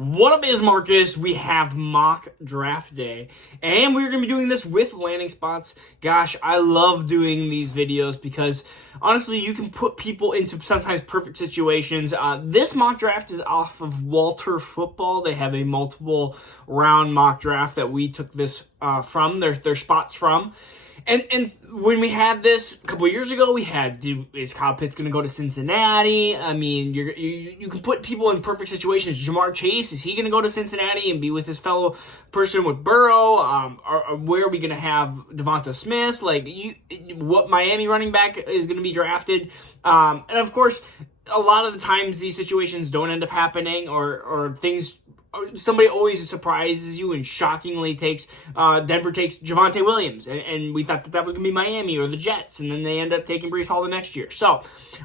What up is Marcus? We have mock draft day, and we're going to be doing this with landing spots. Gosh, I love doing these videos because honestly, you can put people into sometimes perfect situations. This mock draft is off of Walter Football. They have a multiple round mock draft that we took this from, their spots from. And when we had this a couple of years ago, we had, is Kyle Pitts going to go to Cincinnati? I mean, you can put people in perfect situations. Jamar Chase, is he going to go to Cincinnati and be with his fellow person with Burrow? Or where are we going to have Devonta Smith? What Miami running back is going to be drafted? And of course, a lot of the times these situations don't end up happening, or things. Somebody always surprises you and shockingly takes, Denver takes Javonte Williams, and we thought that was going to be Miami or the Jets, and then they end up taking Breece Hall the next year. So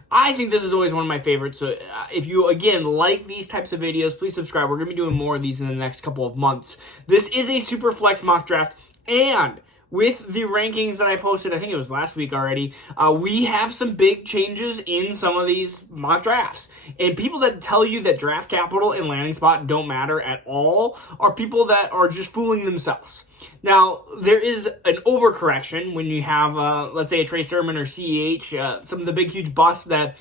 I think this is always one of my favorites. So if you, again, like these types of videos, please subscribe. We're going to be doing more of these in the next couple of months. This is a super flex mock draft, and with the rankings that I posted, I think it was last week already, we have some big changes in some of these mock drafts. And people that tell you that draft capital and landing spot don't matter at all are people that are just fooling themselves. Now, there is an overcorrection when you have, let's say, a Trey Sermon or CEH, some of the big, huge busts that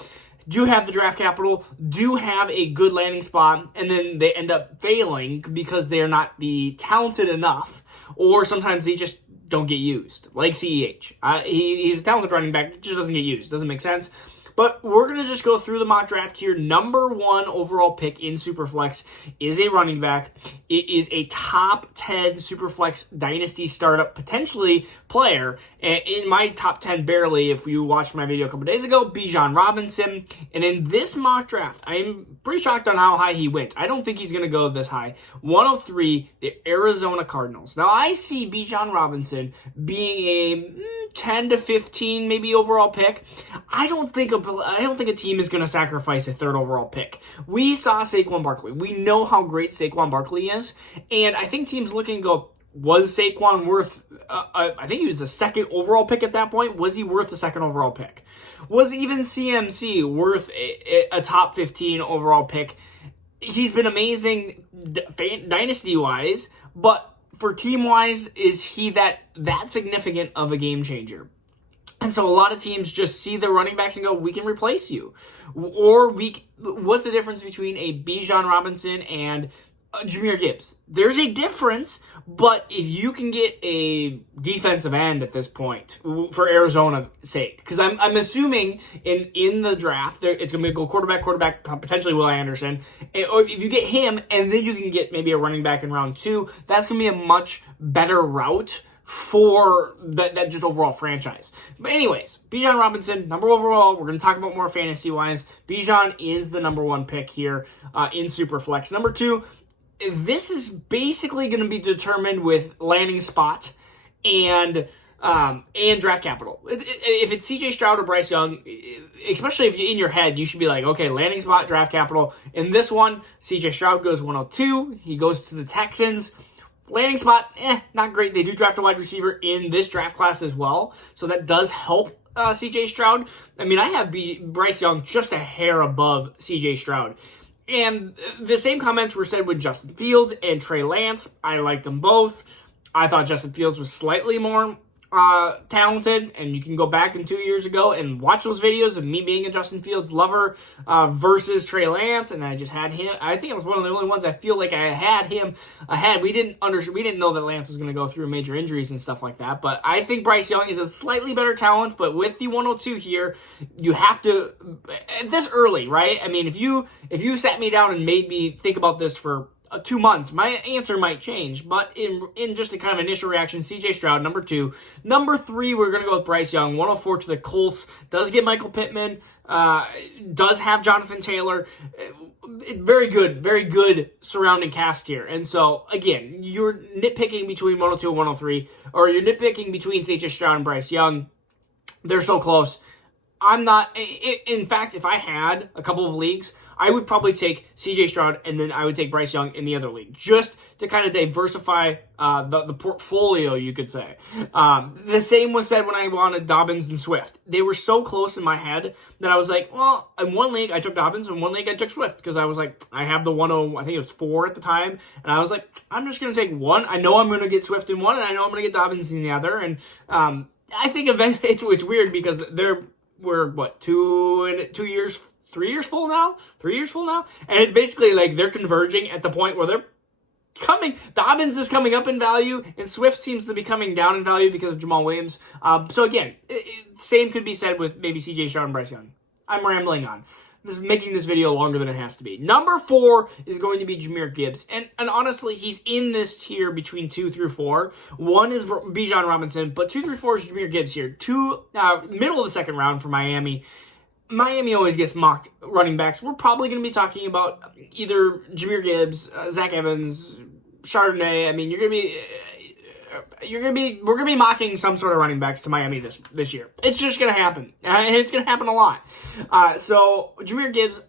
do have the draft capital, do have a good landing spot, and then they end up failing because they're not the talented enough, or sometimes they just don't get used, like CEH. He's a talented running back, just doesn't get used. Doesn't make sense. But we're going to just go through the mock draft here. Number one overall pick in Superflex is a running back. It is a top 10 Superflex Dynasty startup, potentially player. In my top 10, barely, if you watched my video a couple days ago, Bijan Robinson. And in this mock draft, I am pretty shocked on how high he went. I don't think he's going to go this high. 103, the Arizona Cardinals. Now, I see Bijan Robinson being a 10 to 15 maybe overall pick. I don't think a team is going to sacrifice a third overall pick. We saw Saquon Barkley. We know how great Saquon Barkley is, and I think teams looking go, was Saquon worth, I think he was the second overall pick at that point. Was he worth the second overall pick? Was even CMC worth a top 15 overall pick? He's been amazing dynasty-wise, but for team-wise, is he that significant of a game changer? And so a lot of teams just see the running backs and go, we can replace you. Or what's the difference between a Bijan Robinson and Jamir Gibbs? There's a difference, but if you can get a defensive end at this point, for Arizona's sake, because I'm assuming in the draft, it's going to go quarterback, potentially Will Anderson, or if you get him, and then you can get maybe a running back in round 2, that's going to be a much better route for that just overall franchise. But anyways, Bijan Robinson, number overall. We're going to talk about more fantasy-wise. Bijan is the number one pick here in Superflex. Number 2, this is basically going to be determined with landing spot and draft capital. If it's CJ Stroud or Bryce Young, especially if you're in your head, you should be like, okay, landing spot, draft capital. In this one, CJ Stroud goes 102. He goes to the Texans. Landing spot, not great. They do draft a wide receiver in this draft class as well, so that does help CJ Stroud. I mean, I have Bryce Young just a hair above CJ Stroud. And the same comments were said with Justin Fields and Trey Lance. I liked them both. I thought Justin Fields was slightly more talented, and you can go back 2 years ago and watch those videos of me being a Justin Fields lover versus Trey Lance, and I just had him. I think it was one of the only ones I feel like I had him ahead. We didn't know that Lance was going to go through major injuries and stuff like that, but I think Bryce Young is a slightly better talent, but with the 102 here, you have to, this early, right? I mean, if you sat me down and made me think about this for 2 months, my answer might change, but in just the kind of initial reaction, CJ Stroud, number 2. Number 3, we're going to go with Bryce Young, 104 to the Colts. Does get Michael Pittman, does have Jonathan Taylor. Very good surrounding cast here. And so, again, you're nitpicking between 102 and 103, or you're nitpicking between CJ Stroud and Bryce Young. They're so close. I'm not, in fact, if I had a couple of leagues, I would probably take CJ Stroud, and then I would take Bryce Young in the other league, just to kind of diversify the portfolio, you could say. The same was said when I wanted Dobbins and Swift. They were so close in my head that I was like, well, in one league I took Dobbins, in one league I took Swift, because I was like, I have the 104, I think it was 4 at the time, and I was like, I'm just going to take one. I know I'm going to get Swift in one, and I know I'm going to get Dobbins in the other, and I think eventually it's weird because we're 3 years full now, and it's basically like they're converging at the point where they're coming. Dobbins is coming up in value, and Swift seems to be coming down in value because of Jamal Williams. So again, same could be said with maybe CJ Stroud and Bryce Young. I'm rambling on. This is making this video longer than it has to be. Number 4 is going to be Jamir Gibbs. And honestly, he's in this tier between 2 through 4. 1 is Bijan Robinson, but 2 through 4 is Jamir Gibbs here. Middle of the second round for Miami. Miami always gets mocked running backs. We're probably going to be talking about either Jamir Gibbs, Zach Evans, Chardonnay. I mean, we're going to be mocking some sort of running backs to Miami this year. It's just going to happen. And it's going to happen a lot. So Jamir Gibbs,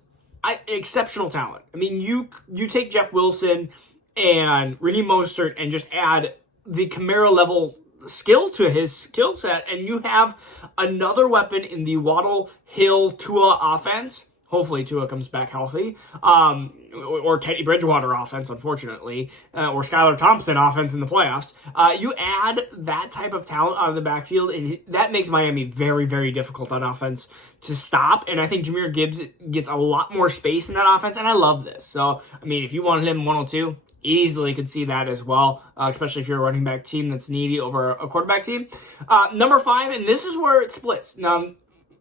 exceptional talent. I mean, you take Jeff Wilson and Raheem Mostert and just add the Camaro level skill to his skill set, and you have another weapon in the Waddle, Hill, Tua offense. Hopefully Tua comes back healthy. Or Teddy Bridgewater offense, unfortunately. Or Skylar Thompson offense in the playoffs. You add that type of talent out of the backfield, and that makes Miami very, very difficult on offense to stop. And I think Jamir Gibbs gets a lot more space in that offense, and I love this. So, I mean, if you wanted him 102, easily could see that as well, especially if you're a running back team that's needy over a quarterback team. Number 5, and this is where it splits. Now,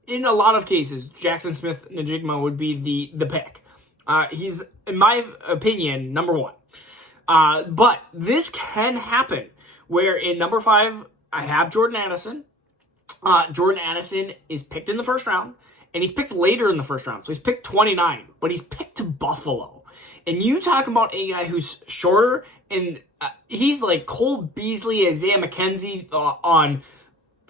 in a lot of cases, Jackson Smith-Njigba would be the pick. He's, in my opinion, number 1. But this can happen, where in number 5, I have Jordan Addison. Jordan Addison is picked in the first round, and he's picked later in the first round. So he's picked 29, but he's picked to Buffalo. And you talk about a guy who's shorter, and he's like Cole Beasley, Isaiah McKenzie on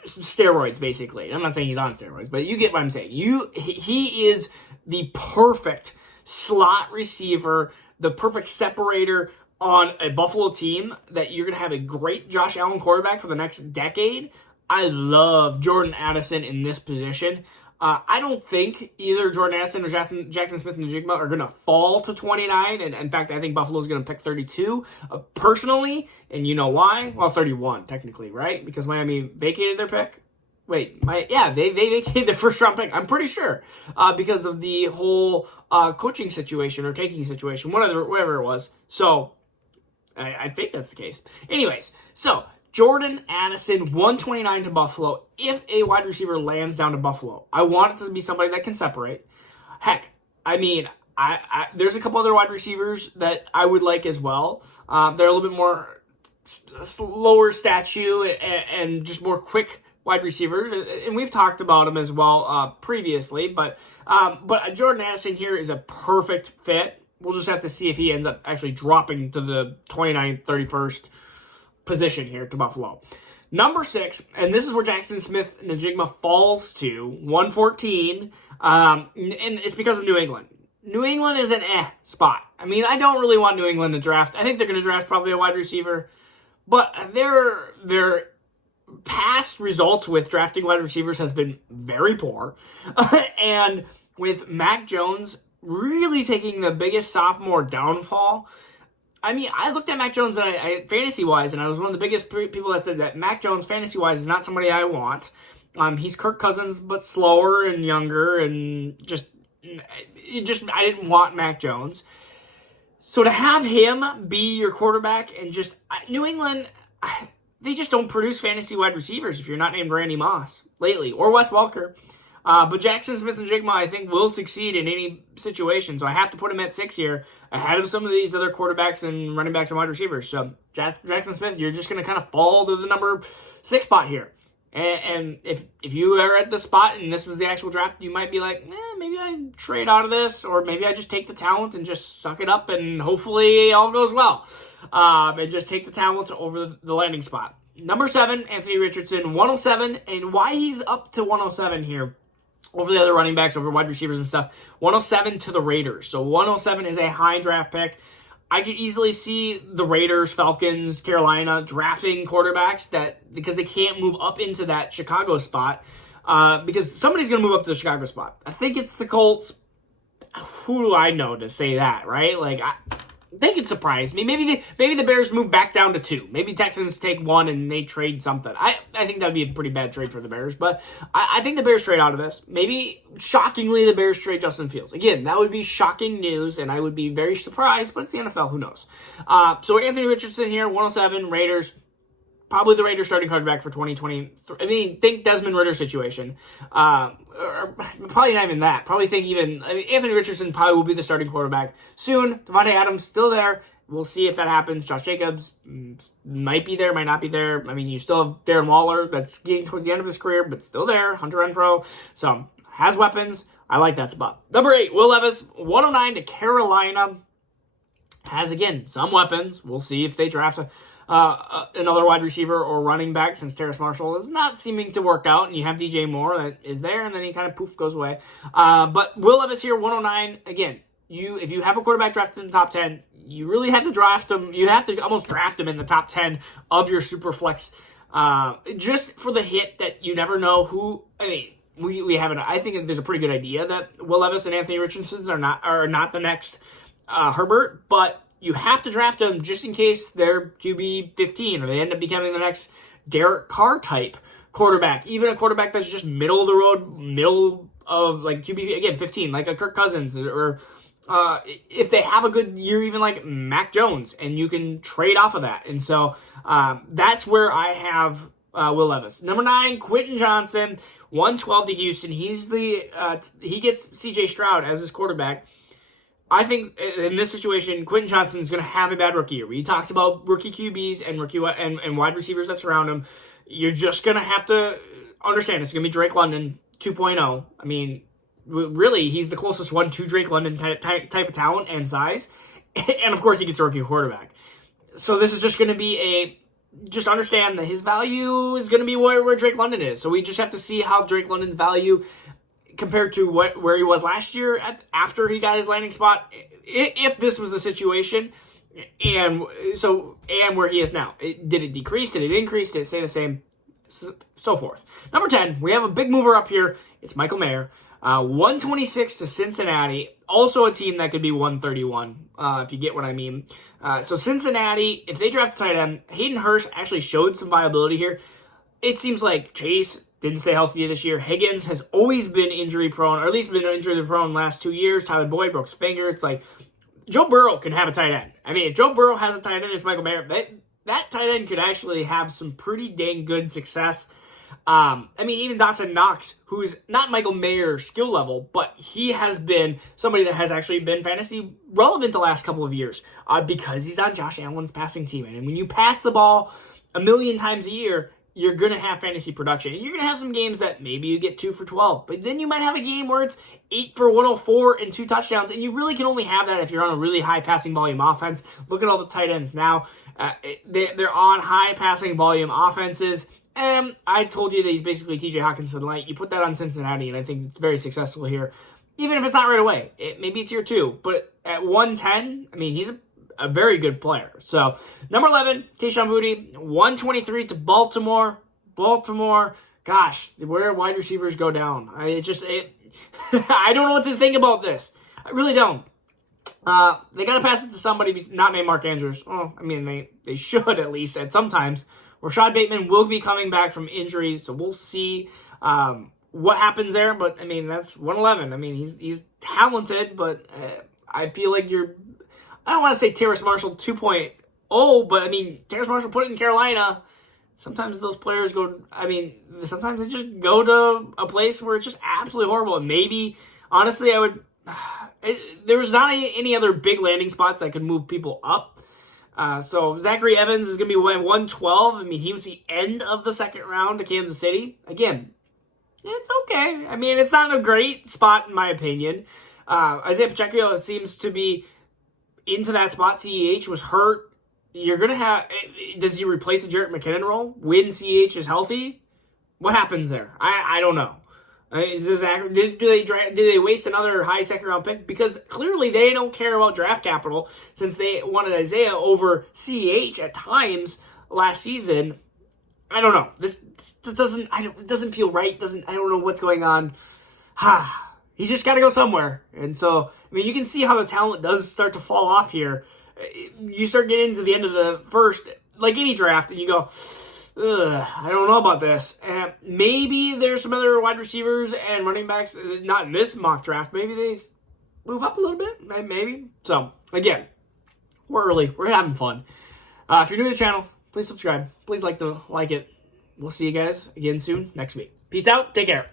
steroids, basically. I'm not saying he's on steroids, but you get what I'm saying. He is the perfect slot receiver, the perfect separator on a Buffalo team that you're going to have a great Josh Allen quarterback for the next decade. I love Jordan Addison in this position. I don't think either Jordan Addison or Jackson Smith-Njigba are going to fall to 29. And in fact, I think Buffalo's going to pick 32 personally. And you know why? Well, 31 technically, right? Because Miami vacated their pick. Wait, they vacated their first round pick. I'm pretty sure because of the whole coaching situation or taking situation, whatever it was. So I think that's the case. Anyways, so Jordan Addison, 129 to Buffalo. If a wide receiver lands down to Buffalo, I want it to be somebody that can separate. Heck, I mean, there's a couple other wide receivers that I would like as well. They're a little bit more slower statue and just more quick wide receivers, and we've talked about them as well previously. But Jordan Addison here is a perfect fit. We'll just have to see if he ends up actually dropping to the 29th, 31st position here to Buffalo. Number 6, and this is where Jackson Smith-Njigba falls to, 114, and it's because of New England. New England is an spot. I mean, I don't really want New England to draft. I think they're going to draft probably a wide receiver, but their past results with drafting wide receivers has been very poor, and with Mac Jones really taking the biggest sophomore downfall. I mean, I looked at Mac Jones and fantasy-wise, and I was one of the biggest people that said that Mac Jones, fantasy-wise, is not somebody I want. He's Kirk Cousins, but slower and younger, and I didn't want Mac Jones. So to have him be your quarterback and New England, they just don't produce fantasy wide receivers if you're not named Randy Moss lately, or Wes Welker. But Jackson Smith-Njigba, I think, will succeed in any situation. So I have to put him at 6 here, ahead of some of these other quarterbacks and running backs and wide receivers. So Jackson Smith, you're just going to kind of fall to the number 6 spot here. And if you are at the spot and this was the actual draft, you might be like, maybe I trade out of this, or maybe I just take the talent and just suck it up and hopefully all goes well. And just take the talent over the landing spot. Number 7, Anthony Richardson, 107. And why he's up to 107 here over the other running backs, over wide receivers and stuff. 107 to the Raiders. So 107 is a high draft pick. I could easily see the Raiders, Falcons, Carolina drafting quarterbacks because they can't move up into that Chicago spot because somebody's going to move up to the Chicago spot. I think it's the Colts. Who do I know to say that, right? Like, they could surprise me. Maybe the Bears move back down to 2. Maybe Texans take 1 and they trade something. I think that would be a pretty bad trade for the Bears, but I think the Bears trade out of this. Maybe, shockingly, the Bears trade Justin Fields. Again, that would be shocking news, and I would be very surprised, but it's the NFL. Who knows? So Anthony Richardson here, 107, Raiders. Probably the Raiders starting quarterback for 2020. I mean, think Desmond Ridder situation. Or probably not even that. Probably think Anthony Richardson probably will be the starting quarterback soon. Devontae Adams still there. We'll see if that happens. Josh Jacobs might be there, might not be there. I mean, you still have Darren Waller that's getting towards the end of his career, but still there. Hunter Renfrow. So, has weapons. I like that spot. Number 8, Will Levis, 109 to Carolina. Has, again, some weapons. We'll see if they draft another wide receiver or running back, since Terrace Marshall is not seeming to work out, and you have DJ Moore that is there, and then he kind of poof goes away. But Will Levis here, 109. Again, if you have a quarterback drafted in the top 10, you really have to draft him. You have to almost draft him in the top 10 of your super flex, just for the hit that you never know who. I mean, we have I think there's a pretty good idea that Will Levis and Anthony Richardson are not the next Herbert, but you have to draft them just in case they're QB 15 or they end up becoming the next Derek Carr type quarterback. Even a quarterback that's just middle of the road, middle of like QB, again, 15, like a Kirk Cousins, or if they have a good year, even like Mac Jones, and you can trade off of that. And so that's where I have Will Levis. Number 9, Quinton Johnson, 112 to Houston. He gets CJ Stroud as his quarterback. I think in this situation, Quinton Johnson is going to have a bad rookie year. We talked about rookie QBs and wide receivers that surround him. You're just going to have to understand it's going to be Drake London 2.0. I mean, really, he's the closest one to Drake London type of talent and size. And, of course, he gets a rookie quarterback. So this is just going to be just understand that his value is going to be where Drake London is. So we just have to see how Drake London's value compared to where he was last year after he got his landing spot, if this was the situation, and where he is now. Did it decrease? Did it increase? Did it stay the same? So forth. Number 10, we have a big mover up here. It's Michael Mayer. 126 to Cincinnati. Also a team that could be 131, if you get what I mean. So Cincinnati, if they draft a tight end, Hayden Hurst actually showed some viability here. It seems like Chase didn't stay healthy this year. Higgins has always been injury prone, or at least been injury prone the last 2 years. Tyler Boyd broke his finger. It's like Joe Burrow can have a tight end. I mean, if Joe Burrow has a tight end, it's Michael Mayer. That tight end could actually have some pretty dang good success. I mean, even Dawson Knox, who's not Michael Mayer's skill level, but he has been somebody that has actually been fantasy relevant the last couple of years because he's on Josh Allen's passing team. And when you pass the ball a million times a year, you're going to have fantasy production. And you're going to have some games that maybe you get 2 for 12. But then you might have a game where it's 8 for 104 and 2 touchdowns. And you really can only have that if you're on a really high passing volume offense. Look at all the tight ends now. They're on high passing volume offenses. And I told you that he's basically TJ Hawkinson light. You put that on Cincinnati, and I think it's very successful here. Even if it's not right away. Maybe it's year 2. But at 110, I mean, he's a very good player. So, number 11, Keyshawn Baptiste, 123 to Baltimore. Baltimore, gosh, where wide receivers go down. I don't know what to think about this. I really don't. They got to pass it to somebody not named Mark Andrews. Well, I mean, they should at least at some times. Rashad Bateman will be coming back from injury, so we'll see what happens there. But, I mean, that's 111. I mean, he's talented, but I feel like I don't want to say Terrace Marshall 2.0, but, I mean, Terrace Marshall put it in Carolina. Sometimes those players sometimes they just go to a place where it's just absolutely horrible. And maybe, honestly, there's not any other big landing spots that could move people up. So Zachary Evans is going to be 112. I mean, he was the end of the second round to Kansas City. Again, it's okay. I mean, it's not a great spot in my opinion. Isaiah Pacheco seems to be into that spot. CEH was hurt. You're going to have... Does he replace the Jerick McKinnon role when CEH is healthy? What happens there? I don't know. Do they waste another high second round pick? Because clearly they don't care about draft capital since they wanted Isaiah over CH at times last season. I don't know. This doesn't. It doesn't feel right. I don't know what's going on. He's just got to go somewhere. And so, I mean, you can see how the talent does start to fall off here. You start getting into the end of the first, like any draft, and you go, I don't know about this. And maybe there's some other wide receivers and running backs, not in this mock draft. Maybe they move up a little bit. Maybe. So, again, we're early. We're having fun. If you're new to the channel, please subscribe. Please like it. We'll see you guys again soon next week. Peace out. Take care.